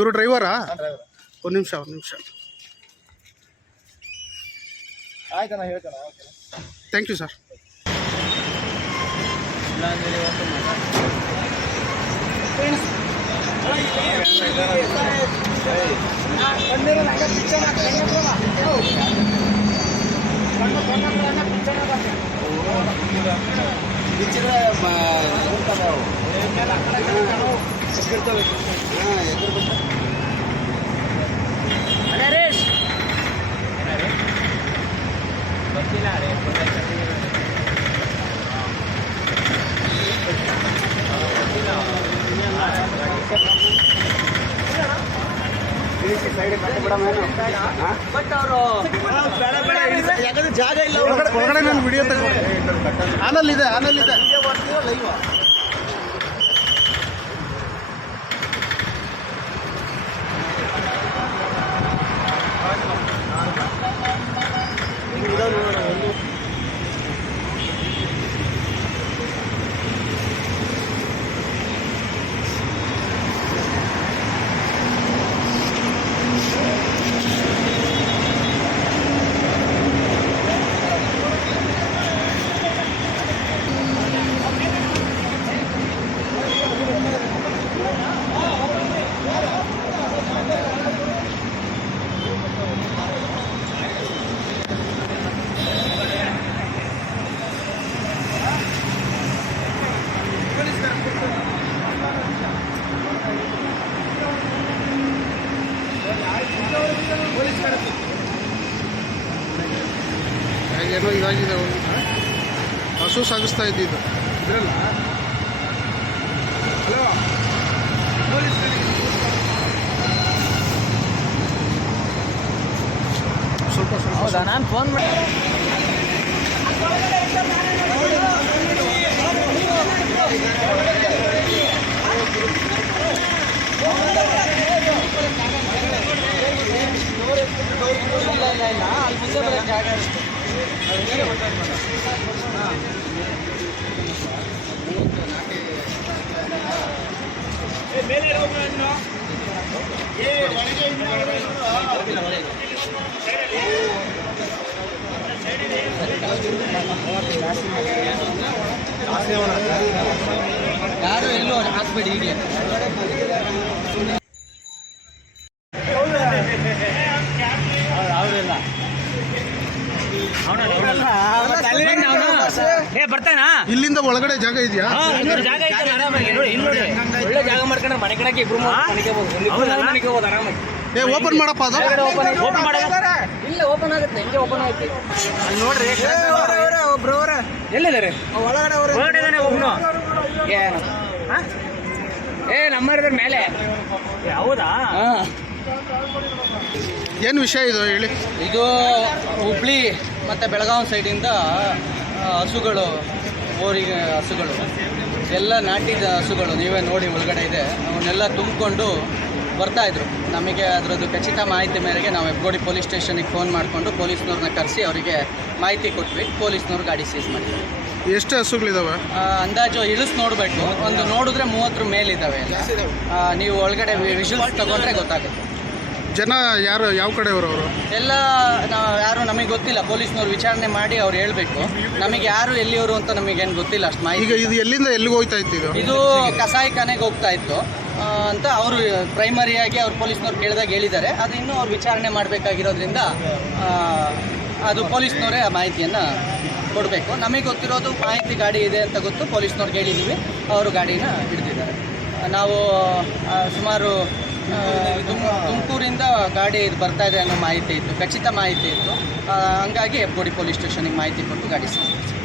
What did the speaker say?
ಇವರು ಡ್ರೈವರಾ? ಒಂದು ನಿಮಿಷ ಆಯ್ತಣ್ಣ, ಹೇಳ್ತಾನ. Thank you sir. ಜಾಗ ಇಲ್ಲ ಹೊರಗಡೆ ನಾನು ವಿಡಿಯೋ ತಗೋ. ಆನಲ್ಲಿದೆ ಏನೋ ಇದಾಗಿದೆ. ಹಸು ಸಾಗಿಸ್ತಾ ಇದ್ದಿದ್ದು ಇದ್ರಲ್ಲ. ಹಲೋ, ಸ್ವಲ್ಪ ಹೌದಾ? ನಾನು ಫೋನ್ ಮಾಡಿ ಯಾರು ಎಲ್ಲೋ ಹಾಕ್ಬೇಡಿ ಹೀಗೆ. ಬರ್ತಾನ ಇಲ್ಲಿಂದ ಒಳಗಡೆ ಜಾಗ ಇದೆಯಾ? ಜಾಗ ಐತೆ ಆರಾಮಾಗಿ. ಒಳ್ಳೆ ಜಾಗ ಮಾಡ್ಕೊಂಡ್ರೆ ಮನೆ ಕಡೆಗೆ ಇಬ್ರು ಮನೆಗೆ ಹೋಗ್ಬೋದು ಆರಾಮಾಗಿ. ಓಪನ್ ಮಾಡಪ್ಪ. ಅದು ಓಪನ್ ಮಾಡ ಇಲ್ಲ, ಓಪನ್ ಆಗುತ್ತೆ. ಹಿಂಗೆ ಓಪನ್ ಆಯ್ತು ಅಲ್ಲಿ ನೋಡ್ರಿ. ಒಬ್ರು ಎಲ್ಲಿದ್ದಾರೆ? ಒಳಗಡೆ ಒಬ್ನು ಏನು ನಮ್ಮದ್ರ ಮೇಲೆ. ಹೌದಾ? ಏನು ವಿಷಯ ಇದು ಹೇಳಿ. ಇದು ಹುಬ್ಳಿ ಮತ್ತು ಬೆಳಗಾವಿ ಸೈಡಿಂದ ಹಸುಗಳು, ಊರಿಗೆ ಹಸುಗಳು ಎಲ್ಲ ನಾಟಿದ ಹಸುಗಳು ನೀವೇ ನೋಡಿ ಒಳಗಡೆ ಇದೆ. ಅವನ್ನೆಲ್ಲ ತುಂಬಿಕೊಂಡು ಬರ್ತಾಯಿದ್ರು. ನಮಗೆ ಅದರದ್ದು ಖಚಿತ ಮಾಹಿತಿ ಮೇರೆಗೆ ನಾವು ಹೆಬ್ಗೋಡಿ ಪೊಲೀಸ್ ಸ್ಟೇಷನಿಗೆ ಫೋನ್ ಮಾಡಿಕೊಂಡು ಪೊಲೀಸ್ನವ್ರನ್ನ ಕರೆಸಿ ಅವರಿಗೆ ಮಾಹಿತಿ ಕೊಟ್ವಿ. ಪೊಲೀಸ್ನವ್ರು ಗಾಡಿ ಸೀಸ್ ಮಾಡಿದ್ರು. ಎಷ್ಟು ಹಸುಗಳಿದಾವೆ ಅಂದಾಜು ಇಳಿಸ್ ನೋಡಬೇಕು. ಒಂದು ನೋಡಿದ್ರೆ 30 ಮೇಲಿದ್ದಾವೆ. ನೀವು ಒಳಗಡೆ ವಿಷುವಲ್ಸ್ ತಗೊಂಡ್ರೆ ಗೊತ್ತಾಗುತ್ತೆ. ಜನ ಯಾರು ಯಾವ ಕಡೆಯವರು? ಅವರು ಎಲ್ಲ ಯಾರು ನಮಗೆ ಗೊತ್ತಿಲ್ಲ. ಪೊಲೀಸ್ನವ್ರು ವಿಚಾರಣೆ ಮಾಡಿ ಅವ್ರು ಹೇಳಬೇಕು. ನಮಗೆ ಯಾರು ಎಲ್ಲಿಯವರು ಅಂತ ನಮಗೇನು ಗೊತ್ತಿಲ್ಲ ಅಷ್ಟು ಮಾಹಿತಿ. ಈಗ ಇದು ಎಲ್ಲಿಂದ ಎಲ್ಲಿಗೆ ಹೋಗ್ತಾ ಇತ್ತು? ಇದು ಕಸಾಯಿಖಾನೆಗೆ ಹೋಗ್ತಾ ಇತ್ತು ಅಂತ ಅವರು ಪ್ರೈಮರಿಯಾಗಿ ಅವ್ರು ಪೊಲೀಸ್ನವ್ರು ಕೇಳಿದಾಗ ಹೇಳಿದ್ದಾರೆ. ಅದು ಇನ್ನೂ ಅವ್ರು ವಿಚಾರಣೆ ಮಾಡಬೇಕಾಗಿರೋದ್ರಿಂದ ಅದು ಪೊಲೀಸ್ನವರೇ ಆ ಮಾಹಿತಿಯನ್ನು ಕೊಡಬೇಕು. ನಮಗೆ ಗೊತ್ತಿರೋದು ಮಾಹಿತಿ ಗಾಡಿ ಇದೆ ಅಂತ ಗೊತ್ತು. ಪೊಲೀಸ್ನವ್ರಿಗೆ ಹೇಳಿದ್ದೀವಿ, ಅವರು ಗಾಡಿನ ಹಿಡಿದಿದ್ದಾರೆ. ನಾವು ಸುಮಾರು ತುಮಕೂರಿಂದ ಗಾಡಿ ಬರ್ತಾ ಇದೆ ಅನ್ನೋ ಮಾಹಿತಿ ಇತ್ತು, ಖಚಿತ ಮಾಹಿತಿ ಇತ್ತು. ಹಂಗಾಗಿ ಹೆಬ್ಗೋಡಿ ಪೊಲೀಸ್ ಸ್ಟೇಷನಿಗೆ ಮಾಹಿತಿ ಕೊಟ್ಟು ಗಾಡಿ